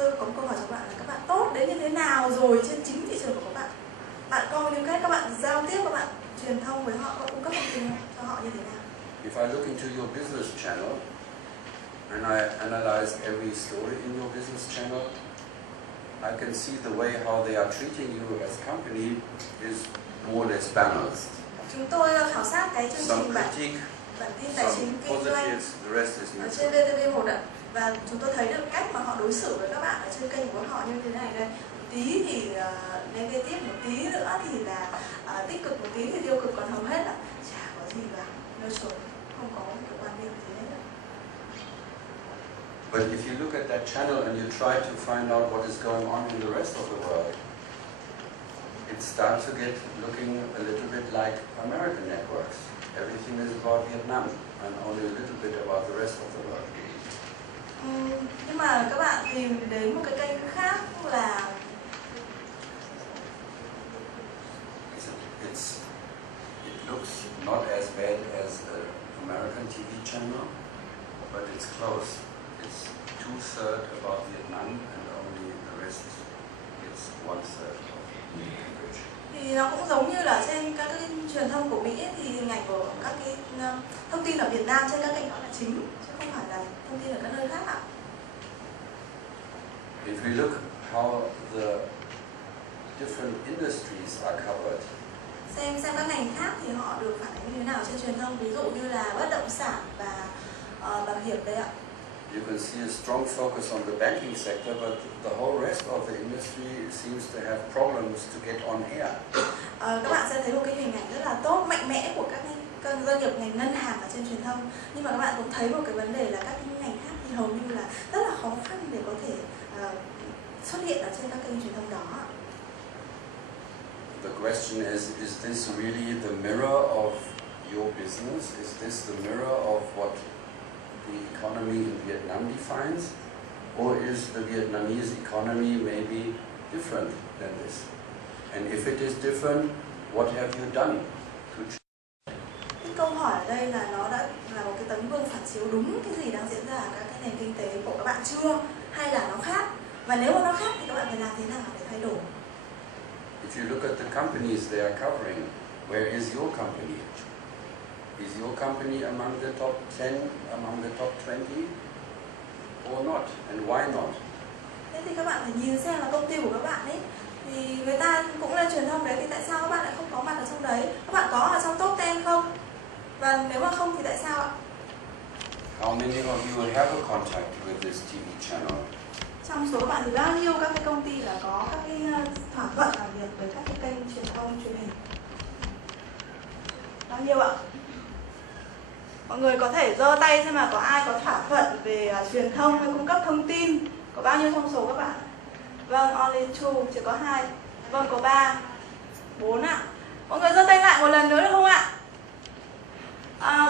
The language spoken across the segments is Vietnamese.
Tôi có một câu hỏi cho các bạn là các bạn tốt đến như thế nào rồi trên chính thị trường của các bạn? Bạn communicate, các bạn giao tiếp, các bạn truyền thông với họ, cung cấp thông tin cho họ như thế nào? If I look into your business channel and I analyze every story in your business channel, I can see the way how they are treating you as a company is more or less balanced. Chúng tôi khảo sát cái chương Some trình critique, bản tin tài some chính kinh doanh positives, the rest is ở neutral. trên VTV1 ạ. Và chúng tôi thấy được cách mà họ đối xử với các bạn ở trên kênh của họ như thế này đây. Một tí thì negative, một tí nữa thì là tích cực, một tí thì tiêu cực, còn hầu hết là chả có gì cả, neutral, không có một cái quan điểm gì hết. But if you look at that channel and you try to find out what is going on in the rest of the world, it starts to get looking a little bit like American networks. Everything is about Vietnam and only a little bit about the rest of the world. Nhưng mà các bạn tìm đến một cái kênh khác là it looks not as bad as the American TV channel, but it's close. It's 2/3 about Vietnam and only the rest is 1/3 of the language. thì nó cũng giống như là trên các cái truyền thông của Mỹ ấy, thì hình ảnh của các cái thông tin ở Việt Nam trên các kênh đó là chính, chứ không phải là thông tin ở các nơi khác ạ. If we look how the different industries are covered, Xem các ngành khác thì họ được phản ánh như thế nào trên truyền thông, ví dụ như là bất động sản và bảo hiểm đấy ạ. you can see a strong focus on the banking sector, but the whole rest of the industry seems to have problems to get on air. Các bạn sẽ thấy một cái hình ảnh rất là tốt, mạnh mẽ của các doanh nghiệp ngành ngân hàng ở trên truyền thông. Nhưng mà các bạn cũng thấy một cái vấn đề là các cái ngành khác thì hầu như là rất là khó khăn để có thể xuất hiện ở trên các kênh truyền thông đó. The question is this really the mirror of your business? Is this the mirror of what the economy in Vietnam defines? Or is the Vietnamese economy maybe different than this? And if it is different, what have you done to change? Cái câu hỏi ở đây là nó đã là một cái tấm gương phản chiếu đúng cái gì đang diễn ra ở các cái nền kinh tế của các bạn chưa? Hay là nó khác? Và nếu mà nó khác thì các bạn phải làm thế nào để thay đổi? If you look at the companies they are covering, where is your company? Is your company among the top 10, among the top 20, or not? And why not? Thế thì các bạn phải nhìn xem là công ty của các bạn ấy, thì người ta cũng lên truyền thông đấy, thì tại sao các bạn lại không có mặt ở trong đấy? Các bạn có ở trong top 10 không? Và nếu mà không thì tại sao ạ? How many of you have a contact with this TV channel? Trong số các bạn thì bao nhiêu các cái công ty là có các cái thỏa thuận làm việc với các cái kênh truyền thông truyền hình? Bao nhiêu ạ? Mọi người có thể giơ tay xem là có ai có thỏa thuận về truyền thông hay cung cấp thông tin. Có bao nhiêu trong số các bạn? Vâng, only 2, chỉ có 2. Vâng, có 3, 4 ạ. Mọi người giơ tay lại một lần nữa được không ạ?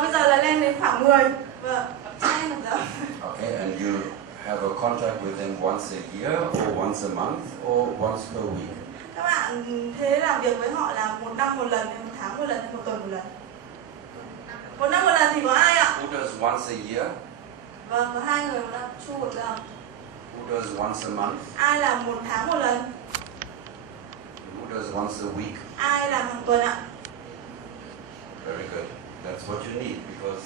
Bây giờ là lên đến khoảng 10. Vâng, trai được rồi. Okay, and you have a contact with them once a year, or once a month, or once per week? Các bạn thế làm việc với họ là một năm một lần, hay một tháng một lần, hay một tuần một lần? Một năm một lần thì có ai ạ? Who does once a year? Vâng, có 2 người một năm, chu một lần. Who does once a month? Ai làm một tháng một lần? Who does once a week? Ai làm hàng tuần ạ? Very good. That's what you need, because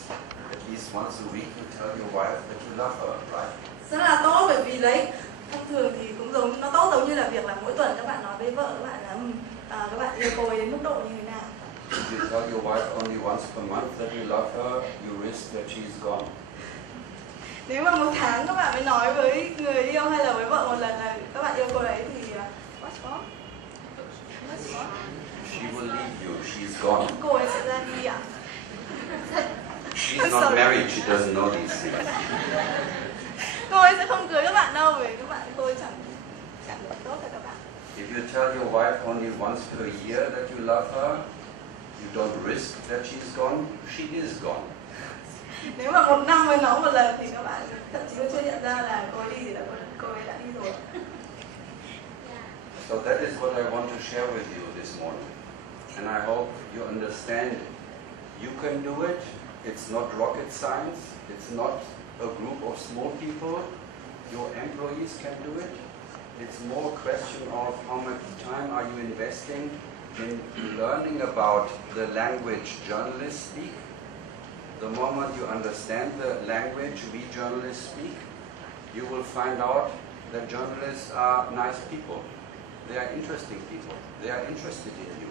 at least once a week you tell your wife that you love her, right? Rất là tốt, bởi vì đấy, thông thường thì cũng giống, nó tốt giống như là việc là mỗi tuần các bạn nói với vợ các bạn là các bạn yêu cô ấy đến mức độ như thế nào. If you tell your wife only once per month that you love her, you risk that she's gone. Nếu mà một tháng các bạn mới nói với người yêu hay là với vợ một lần là các bạn yêu cô ấy thì what's wrong? She will leave you, she's gone. Cô ấy sẽ ra đi ạ. She's not married, she doesn't know these things. Cô ấy sẽ không cưới các bạn đâu, vì các bạn cô ấy chẳng được tốt cho các bạn. If you tell your wife only once per year that you love her, you don't risk that she's gone, she is gone. Nếu mà một năm mới nói một lần thì các bạn thậm chí chưa nhận ra là cô ấy đi thì là cô ấy đã đi rồi. So that is what I want to share with you this morning. And I hope you understand you can do it. It's not rocket science. It's not a group of small people. your employees can do it. It's more a question of how much time are you investing in learning about the language journalists speak. The moment you understand the language we journalists speak, you will find out that journalists are nice people. They are interesting people. They are interested in you.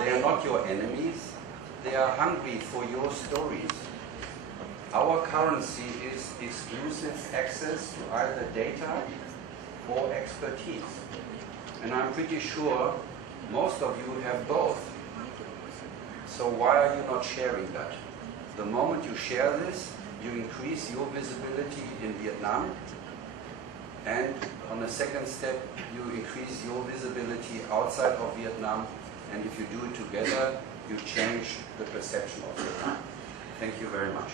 They are not your enemies. They are hungry for your stories. Our currency is exclusive access to either data or expertise. And I'm pretty sure most of you have both. So why are you not sharing that? The moment you share this, you increase your visibility in Vietnam, and on the second step, you increase your visibility outside of Vietnam, and if you do it together, you change the perception of Vietnam. Thank you very much.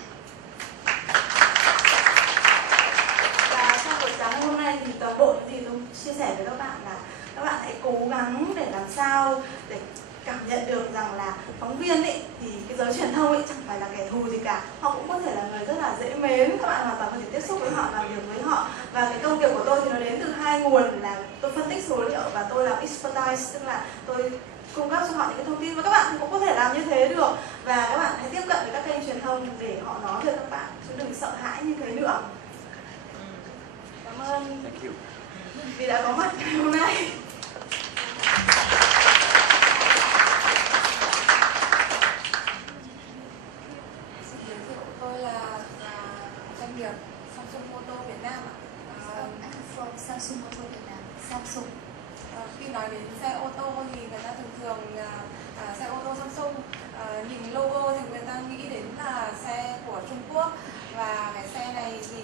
Và trong buổi sáng hôm nay thì toàn bộ những gì tôi chia sẻ với các bạn là các bạn hãy cố gắng để làm sao để cảm nhận được rằng là phóng viên ấy thì cái giới truyền thông ấy chẳng phải là kẻ thù gì cả, họ cũng có thể là người rất là dễ mến, các bạn hoàn toàn có thể tiếp xúc với họ, làm việc với họ. Và cái công việc của tôi thì nó đến từ hai nguồn là tôi phân tích số liệu và tôi làm expertise, tức là tôi cung cấp cho họ những cái thông tin, và các bạn thì cũng có thể làm như thế được. Và các bạn hãy tiếp cận với các kênh truyền thông để họ nói về các bạn, chứ đừng sợ hãi như thế nữa. Cảm ơn vì đã có mặt ngày hôm nay. Tôi là doanh nghiệp Samsung Motor Việt Nam ạ. From Samsung Motor Việt Nam. Samsung. Khi nói đến xe ô tô thì người ta thường xe ô tô Samsung, nhìn logo thì người ta nghĩ đến là xe của Trung Quốc, và cái xe này thì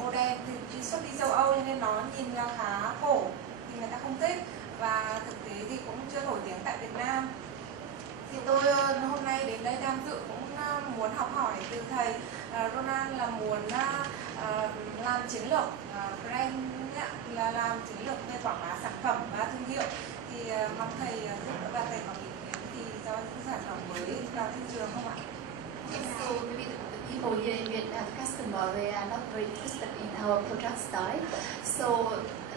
model thì xuất đi châu Âu cho nên nó nhìn ra khá cổ thì người ta không thích, và thực tế thì cũng chưa nổi tiếng tại Việt Nam. Thì tôi hôm nay đến đây tham dự cũng muốn học hỏi từ thầy Ronald là muốn làm chiến lược brand, là làm chiến lược về quảng bá sản phẩm và thương hiệu, thì mong thầy giúp đỡ và thầy có ý kiến thì cho những sản phẩm mới vào thị trường không ạ? So maybe the people here in Vietnam, the customer, they are not very interested in our product style. So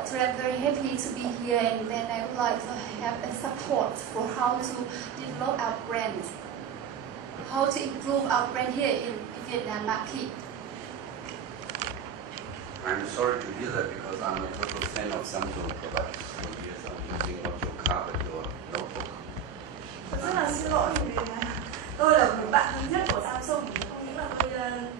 today I'm very happy to be here, and then I would like to have a support for how to develop our brand, how to improve our brand here in Vietnam market. I'm sorry to hear that because I'm a total fan of Samsung products. For years I'm using not your car but your notebook. Tôi rất là xin lỗi vì tôi là một bạn thân nhất của Samsung. Không những là tôi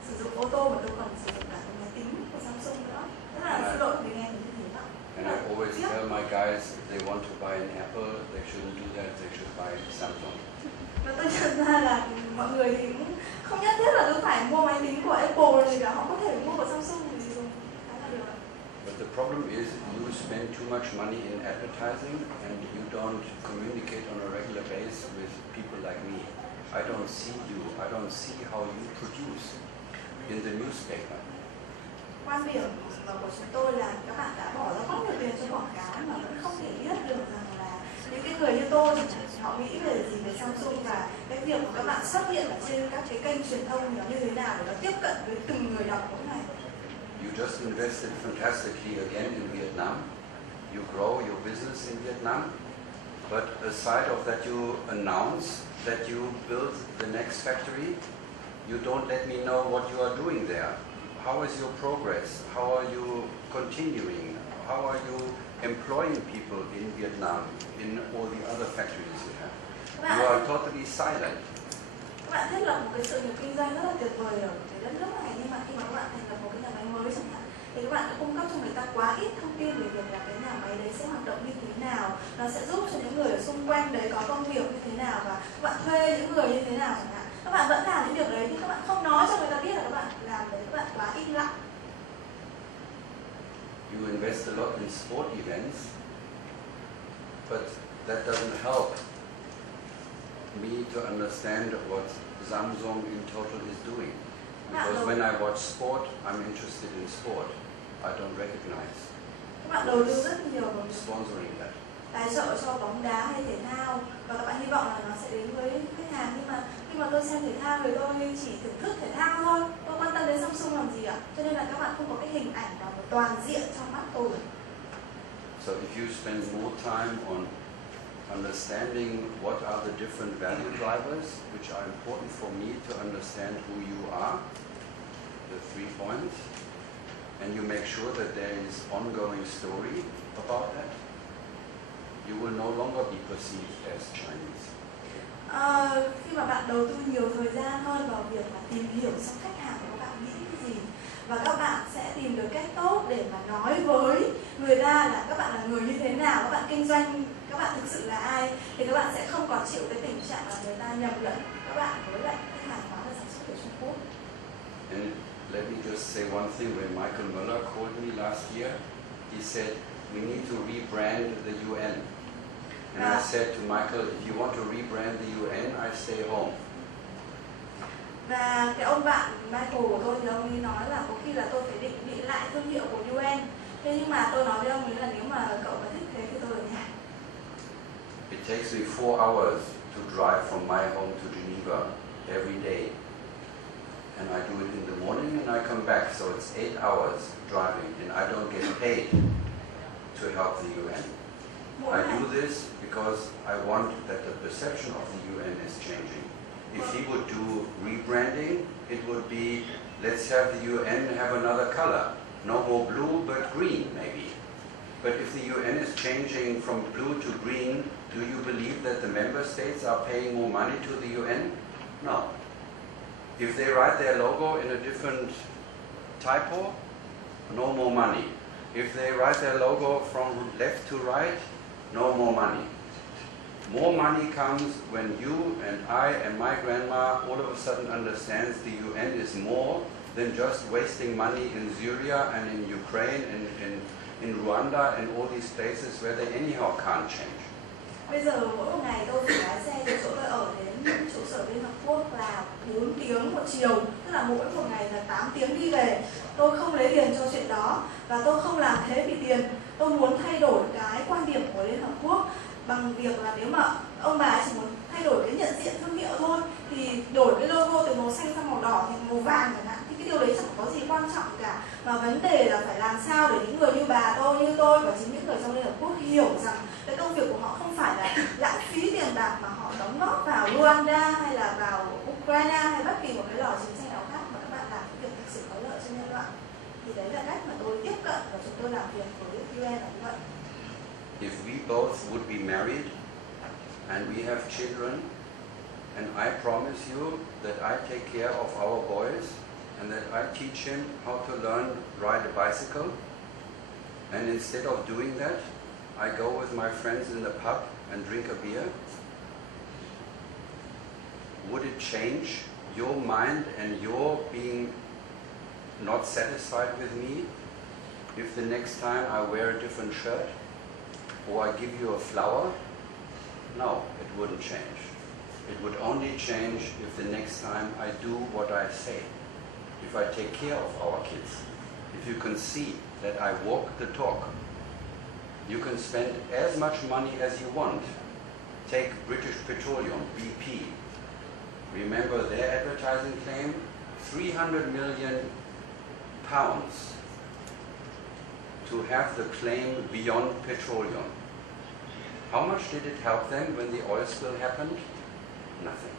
sử dụng ô tô mà tôi còn sử dụng cả máy tính của Samsung nữa. Rất là xin lỗi vì nghe những gì đó. And I always tell my guys if they want to buy an Apple, they shouldn't do that, they should buy Samsung. Và tôi nhận ra là mọi người thì cũng không nhất thiết là cứ phải mua máy tính của Apple gì cả, họ có thể mua của Samsung thì dùng khá là được. But the problem is you spend too much money in advertising and you don't communicate on a regular basis with people like me. I don't see you, I don't see how you produce in the newspaper. Quan điểm của chúng tôi là các bạn đã bỏ ra rất nhiều tiền cho quảng cáo mà vẫn không thể biết được rằng là những cái người như tôi họ nghĩ về gì về Samsung, và cái việc của các bạn xuất hiện ở trên các cái kênh truyền thông nó như thế nào để nó tiếp cận với từng người đọc mỗi ngày. You just invested fantastically again in Vietnam. You grow your business in Vietnam. But aside of that, you announce that you build the next factory. You don't let me know what you are doing there. How is your progress? How are you continuing? How are you employing people in Vietnam, in all the other factories you have? You are totally silent. Các bạn thiết lập một cái sự nghiệp kinh doanh rất là tuyệt vời ở cái đất nước này, nhưng mà khi mà các bạn thành lập một cái nhà máy mới chẳng hạn thì các bạn đã cung cấp cho người ta quá ít thông tin về việc là cái nhà máy đấy sẽ hoạt động như thế nào, nó sẽ giúp cho những người ở xung quanh đấy có công việc như thế nào, và các bạn thuê những người như thế nào chẳng hạn. Các bạn vẫn làm những việc đấy nhưng các bạn không nói cho người ta biết là các bạn làm đấy, các bạn quá im lặng. You invest a lot in sport events, but that doesn't help me to understand what Samsung in total is doing. Because when I watch sport, I'm interested in sport. I don't recognize Các bạn đầu tư rất nhiều vào sponsoring that. tài trợ cho bóng đá hay thể thao, và các bạn hy vọng là nó sẽ đến với khách hàng. Nhưng mà khi mà tôi xem thể thao thì tôi chỉ thưởng thức thể thao thôi, tôi quan tâm đến Samsung làm gì ạ? Cho nên là các bạn không có cái hình ảnh nào toàn diện trong mắt tôi. So if you spend more time on understanding what are the different value drivers which are important for me to understand who you are, the 3 points, and you make sure that there is ongoing story about that, you will no longer be perceived as Chinese. Khi mà bạn đầu tư nhiều thời gian hơn vào việc là tìm hiểu xem khách hàng của các bạn nghĩ cái gì, và các bạn sẽ tìm được cách tốt để mà nói với người ta là các bạn là người như thế nào, các bạn kinh doanh, các bạn thực sự là ai, thì các bạn sẽ không còn chịu cái tình trạng là người ta nhầm lẫn các bạn với lại cái hàng hóa là sản xuất ở Trung Quốc. And let me just say one thing. When Michael Müller called me last year, he said, we need to rebrand the UN. And I said to Michael, if you want to rebrand the UN, I stay home. Và cái ông bạn Michael của tôi thì ông ấy nói là có khi là tôi phải định vị lại thương hiệu của UN. Thế nhưng mà tôi nói với ông ấy là nếu mà cậu mà thích thế thì tôi ở nhà. It takes me 4 hours to drive from my home to Geneva every day. And I do it in the morning and I come back, so it's 8 hours driving, and I don't get paid to help the UN. I do this because I want that the perception of the UN is changing. If he would do rebranding, it would be, let's have the UN have another color. No more blue, but green, maybe. But if the UN is changing from blue to green, do you believe that the member states are paying more money to the UN? No. If they write their logo in a different typo, no more money. If they write their logo from left to right, no more money. More money comes when you and I and my grandma all of a sudden understands the UN is more than just wasting money in Syria and in Ukraine and in Rwanda and all these places where they anyhow can't change. Bây giờ mỗi một ngày tôi phải lái xe từ chỗ tôi ở đến trụ sở Liên Hợp Quốc là 4 tiếng một chiều, tức là mỗi một ngày là 8 tiếng đi về. Tôi không lấy tiền cho chuyện đó và tôi không làm thế vì tiền. Tôi muốn thay đổi cái quan điểm của Liên Hợp Quốc bằng việc là nếu mà ông bà chỉ muốn thay đổi cái nhận diện thương hiệu thôi thì đổi cái logo từ màu xanh sang màu đỏ thành màu vàng chẳng hạn, thì cái điều đấy chẳng có gì quan trọng cả, mà vấn đề là phải làm sao để những người như bà tôi, như tôi và chính những người trong Liên Hợp Quốc hiểu rằng cái công việc của họ không phải là lãng phí tiền bạc mà họ đóng góp vào Rwanda hay là vào Ukraine hay bất kỳ một cái lò chiến tranh nào khác, mà các bạn làm cái việc thực sự có lợi cho nhân loại. Thì đấy là cách mà tôi tiếp cận và chúng tôi làm việc với UN là như vậy. If we both would be married and we have children, and I promise you that I take care of our boys and that I teach him how to learn ride a bicycle, and instead of doing that, I go with my friends in the pub and drink a beer, would it change your mind and your being not satisfied with me if the next time I wear a different shirt or I give you a flower? No, it wouldn't change. It would only change if the next time I do what I say. If I take care of our kids. If you can see that I walk the talk. You can spend as much money as you want. Take British Petroleum, BP. Remember their advertising claim? 300 million pounds to have the claim beyond petroleum. How much did it help them when the oil spill happened? Nothing.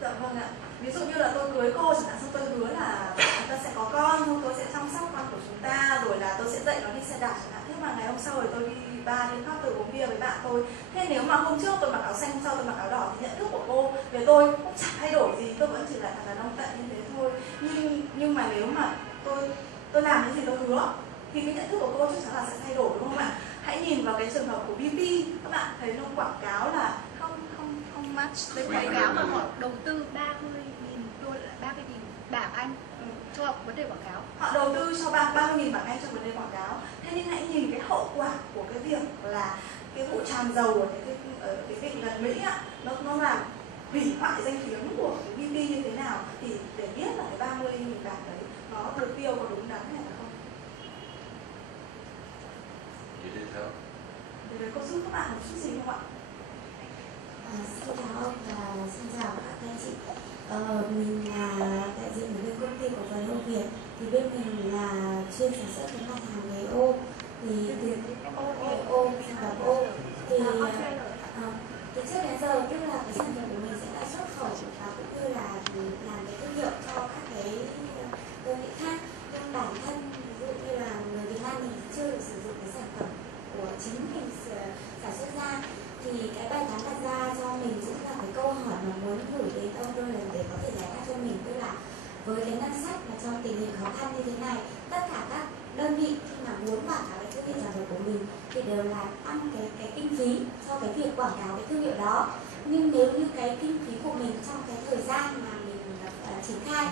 Dạ vâng ạ. Ví dụ như là tôi cưới cô chẳng hạn, xong tôi hứa là chúng ta sẽ có con, xong tôi sẽ chăm sóc con của chúng ta, rồi là tôi sẽ dạy nó đi xe đạp chẳng hạn. Thế mà ngày hôm sau rồi tôi đi bar, đi pub, tôi uống bia với bạn tôi. Thế nếu mà hôm trước tôi mặc áo xanh, hôm sau tôi mặc áo đỏ thì nhận thức của cô về tôi cũng chẳng thay đổi gì, tôi vẫn chỉ là thằng đàn ông tệ như thế thôi. Nhưng mà nếu mà tôi làm những gì tôi hứa thì cái nhận thức của cô chắc chắn là sẽ thay đổi, đúng không ạ? Hãy nhìn vào cái trường hợp của BP, các bạn thấy nó quảng cáo là không match với quảng cáo mà họ đầu tư 30.000 đô la, 30.000 bảng Anh cho vấn đề quảng cáo. Họ đầu tư cho 30.000 bảng Anh cho vấn đề quảng cáo. Thế nhưng hãy nhìn cái hậu quả của cái việc là cái vụ tràn dầu ở cái vịnh gần Mỹ ạ, nó làm hủy hoại danh tiếng của cái BP như thế nào, thì để biết là cái 30.000 bảng đấy nó được tiêu có đúng đắn hay là không. Did it help? Thì đấy có giúp các bạn một chút gì không ạ? Xin chào ông và xin chào các anh chị. Mình là đại diện của bên công ty cổ phần Âu Việt. Thì bên mình là chuyên sản xuất cái mặt hàng nghề ô. Thì từ ô sản phẩm ô thì từ trước đến giờ tức là cái sản phẩm của mình sẽ đã xuất khẩu và cũng như là làm cái thương hiệu cho các cái đơn vị khác. Nhưng bản thân ví dụ như là người Việt Nam mình chưa được sử dụng cái sản phẩm của chính mình sản xuất ra, thì cái bài toán đặt ra cho mình cũng là cái câu hỏi mà muốn gửi đến ông đôi lần để có thể giải đáp cho mình, tức là với cái ngân sách mà trong tình hình khó khăn như thế này, tất cả các đơn vị khi mà muốn quảng cáo cái thương hiệu sản phẩm của mình thì đều là tăng cái kinh phí cho cái việc quảng cáo cái thương hiệu đó. Nhưng nếu như cái kinh phí của mình trong cái thời gian mà mình triển khai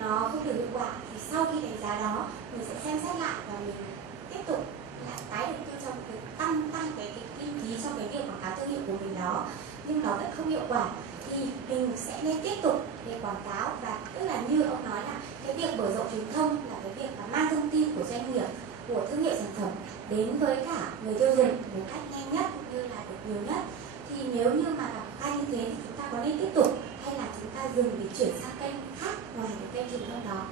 nó không được hiệu quả, thì sau khi đánh giá đó mình sẽ xem xét lại và mình tiếp tục lại tái đầu tư trong cái tăng cái kinh phí trong cái việc quảng cáo thương hiệu của mình đó, nhưng nó vẫn không hiệu quả thì mình sẽ nên tiếp tục để quảng cáo. Và tức là như ông nói là cái việc mở rộng truyền thông là cái việc mà mang thông tin của doanh nghiệp, của thương hiệu sản phẩm đến với cả người tiêu dùng một cách nhanh nhất cũng như là được nhiều nhất. Thì nếu như mà gặp khó khăn như thế thì chúng ta có nên tiếp tục hay là chúng ta dừng để chuyển sang kênh khác ngoài cái kênh truyền thông đó?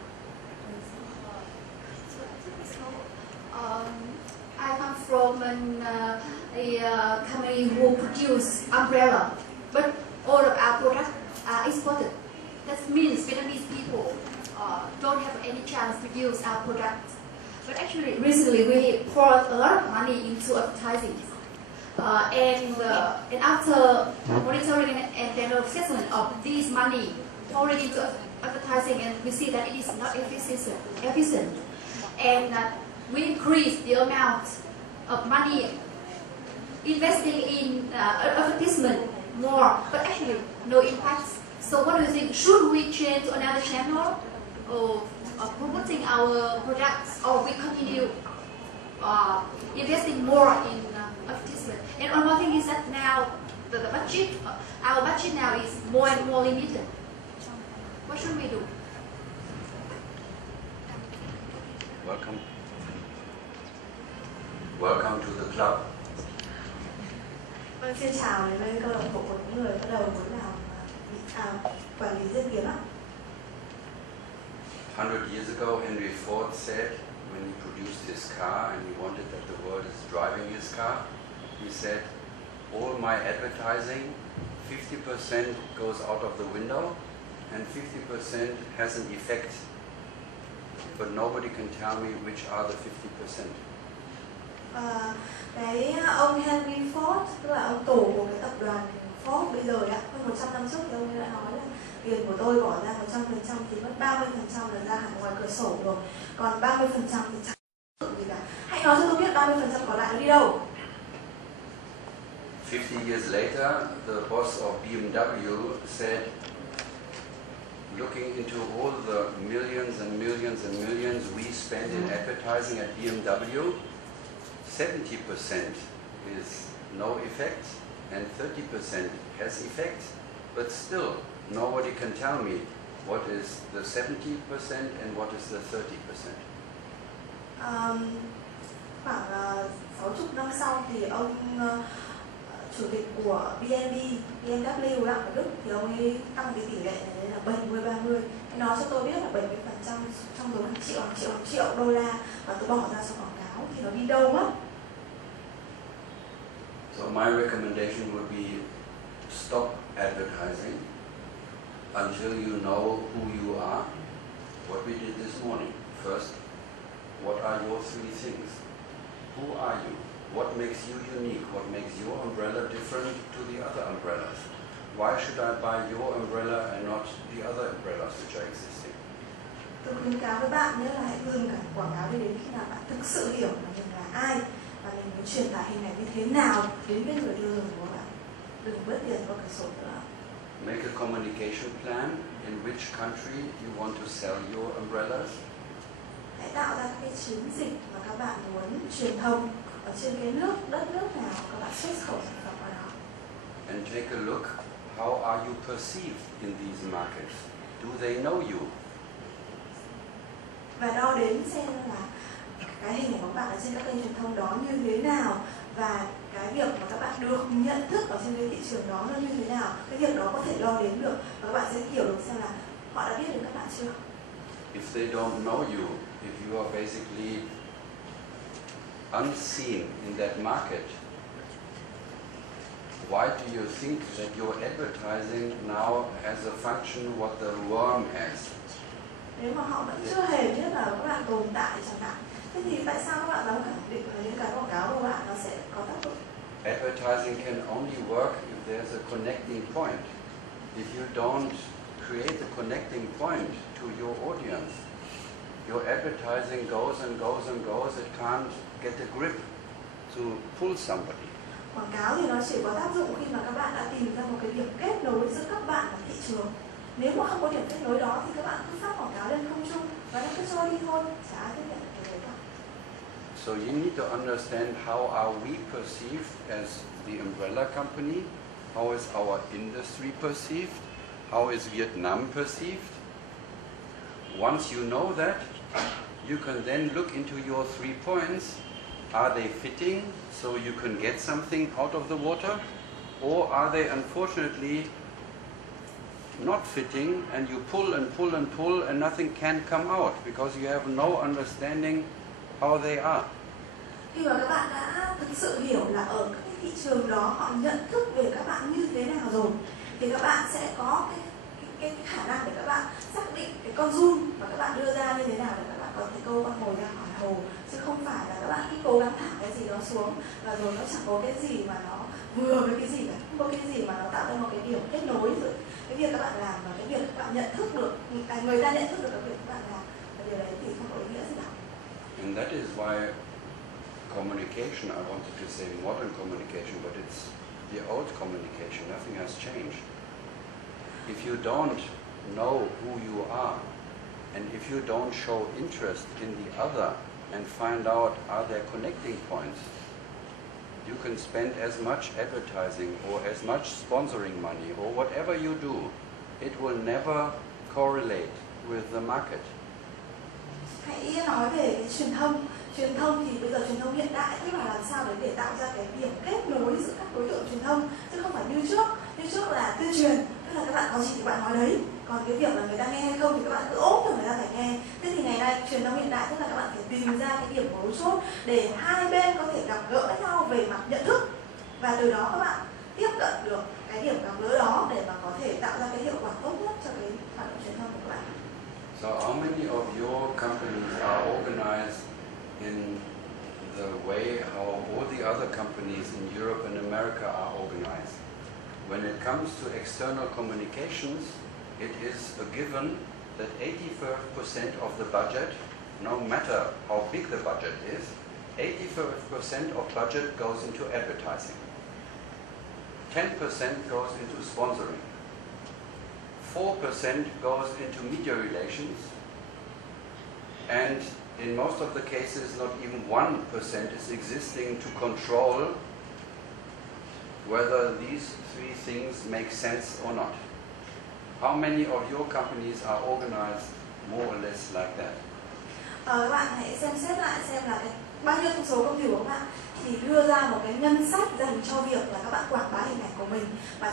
I come from a company who produce umbrella, but all of our products are exported. That means Vietnamese people don't have any chance to use our products. But actually, recently we poured a lot of money into advertising, and after monitoring and then assessment of this money poured into advertising, and we see that it is not efficient, and we increase the amount of money investing in advertisement more, but actually no impact. So what do you think? Should we change to another channel of promoting our products, or we continue investing more in advertisement? And one more thing is that now the budget, our budget now is more and more limited. What should we do? Welcome to the club. Vâng, xin chào đến với câu lạc bộ của những người bắt đầu muốn làm quản lý diễn biến ạ. 100 years ago, Henry Ford said, when he produced his car and he wanted that the world is driving his car, he said, all my advertising, 50% goes out of the window and 50% has an effect, but nobody can tell me which are the 50%. Cái ông Henry Ford, tức là ông tổ của cái tập đoàn Ford bây giờ ạ, hơn 100 năm trước thì ông ấy đã nói là tiền của tôi bỏ ra 100% thì mất 30% là ra hẳn ngoài cửa sổ rồi, còn 30% thì chẳng có gì cả. Hãy nói cho tôi biết 30% còn lại nó đi đâu? 50 years later, the boss of BMW said, looking into all the millions and millions and millions we spend in advertising at BMW, 70% is no effect and 30% has effect, but still nobody can tell me what is the 70% and what is the 30%. Khoảng 60 năm sau thì ông chủ tịch của BMW ở Đức thì ông ấy tăng cái tỷ lệ này là 70-30. Nói cho tôi biết là 70% trong số hàng triệu đô la mà tôi bỏ ra cho quảng cáo thì nó đi đâu mất? So my recommendation would be stop advertising until you know who you are. What we did this morning. First, what are your three things? Who are you? What makes you unique? What makes your umbrella different to the other umbrellas? Why should I buy your umbrella and not the other umbrellas which are existing? Tôi khuyến cáo với bạn nhé là hãy dừng cả quảng cáo đến khi nào bạn thực sự hiểu là mình là ai và mình muốn truyền tải hình ảnh như thế nào đến với người tiêu dùng của bạn. Đừng vứt tiền vào cửa sổ nữa. Make a communication plan in which country you want to sell your umbrellas. Hãy tạo ra các cái chiến dịch mà các bạn muốn truyền thông ở trên cái đất nước nào các bạn xuất khẩu sản phẩm vào đó. And take a look, how are you perceived in these markets? Do they know you? Và đo đếm xem là cái hình ảnh của bạn ở trên các kênh truyền thông đó như thế nào, và cái việc mà các bạn được nhận thức ở trên cái thị trường đó nó như thế nào, cái việc đó có thể đo đếm được, và các bạn sẽ hiểu được xem là họ đã biết được các bạn chưa. If they don't know you, if you are basically unseen in that market, why do you think that your advertising now has a function what the worm has? Nếu mà họ vẫn chưa hề biết là các bạn tồn tại chẳng hạn, thế thì tại sao các bạn dám khẳng định là những cái quảng cáo của bạn nó sẽ có tác dụng? Advertising can only work if there's a connecting point. If you don't create a connecting point to your audience, your advertising goes and goes and goes, it can't get a grip to pull somebody. Quảng cáo thì nó chỉ có tác dụng khi mà các bạn đã tìm ra một cái điểm kết nối giữa các bạn và thị trường. Nếu mà không có điểm kết nối đó thì các bạn cứ phát quảng cáo lên không trung và nó cứ trôi đi thôi, chả ai tiếp nhận được cái đấy cả. So you need to understand how are we perceived as the umbrella company, how is our industry perceived, how is Vietnam perceived. Once you know that, you can then look into your 3 points. Are they fitting so you can get something out of the water, or are they unfortunately not fitting and you pull and pull and pull and nothing can come out because you have no understanding how they are. Khi mà các bạn đã thực sự hiểu là ở các cái thị trường đó họ nhận thức về các bạn như thế nào rồi, thì các bạn sẽ có cái khả năng để các bạn xác định cái con giun mà các bạn đưa ra như thế nào để các bạn có thể câu con mồi ra khỏi hồ, chứ không phải là các bạn cứ cố gắng thả cái gì đó xuống và rồi nó chẳng có cái gì mà nó vừa với cái gì cả, không có cái gì mà nó tạo ra một cái điểm kết nối giữa cái việc các bạn làm và cái việc các bạn nhận thức được, người ta nhận thức được cái việc các bạn làm, và điều đấy thì không có ý nghĩa gì cả. And that is why communication, I wanted to say modern communication, but it's the old communication, nothing has changed. If you don't know who you are, and if you don't show interest in the other and find out are there connecting points, you can spend as much advertising or as much sponsoring money or whatever you do, it will never correlate with the market. Hãy nói về cái truyền thông. Truyền thông thì bây giờ truyền thông hiện đại, tức là làm sao để tạo ra cái điểm kết nối giữa các đối tượng truyền thông, chứ không phải như trước. Như trước là tuyên truyền, tức là các bạn có gì thì bạn nói đấy, còn cái việc là người ta nghe hay không thì các bạn cứ ốp cho người ta phải nghe. Thế thì ngày nay truyền thông hiện đại tức là các bạn phải tìm ra cái điểm mấu chốt để hai bên có thể gặp gỡ nhau về mặt nhận thức, và từ đó các bạn tiếp cận được cái điểm gặp gỡ đó để mà có thể tạo ra cái hiệu quả tốt nhất cho cái hoạt động truyền thông của các bạn. So how many of your companies are organized in the way how all the other companies in Europe and America are organized? When it comes to external communications, it is a given that 85% of the budget, no matter how big the budget is, 85% of budget goes into advertising. 10% goes into sponsoring. 4% goes into media relations, and in most of the cases not even 1% is existing to control whether these 3 things make sense or not. How many of your companies are organized more or less like that? Các bạn hãy xem xét lại xem là bao nhiêu trong số công ty của các bạn thì đưa ra một cái ngân sách dành cho việc là các bạn quảng bá hình ảnh của mình, và